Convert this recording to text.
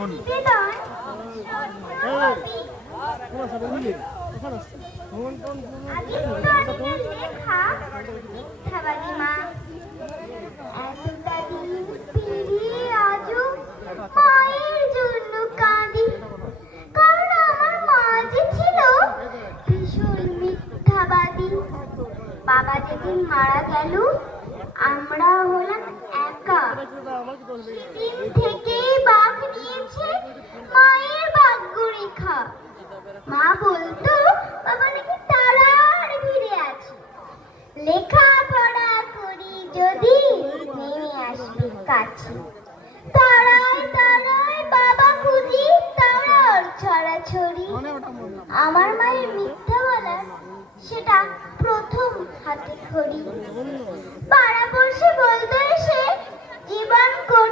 হৃদয় লেখা মিথ্যাবাদী মা। এতটা দিন পেরিয়ে আজও মায়ের জন্য কাঁদি, কারণ আমার মা যে ছিল ভীষণ মিথ্যাবাদী। বাবা যেদিন মারা গেল আমরা হলাম একা। সেদিন থেকেই বাঘ নিয়েছে মায়ের ভাগ্যরেখা। মা বলতো বাবা নাকি তারার ভিড়ে আছে, লেখাপড়া করি যদি নেমে আসবে কাছে। তারায় তারায় বাবা খুঁজি তারার ছড়াছড়ি। আমার মায়ের মিথ্যা বলা সেটা প্রথম হাতে খড়ি। পাড়া পড়শি বলতো এসে জীবন কঠিন।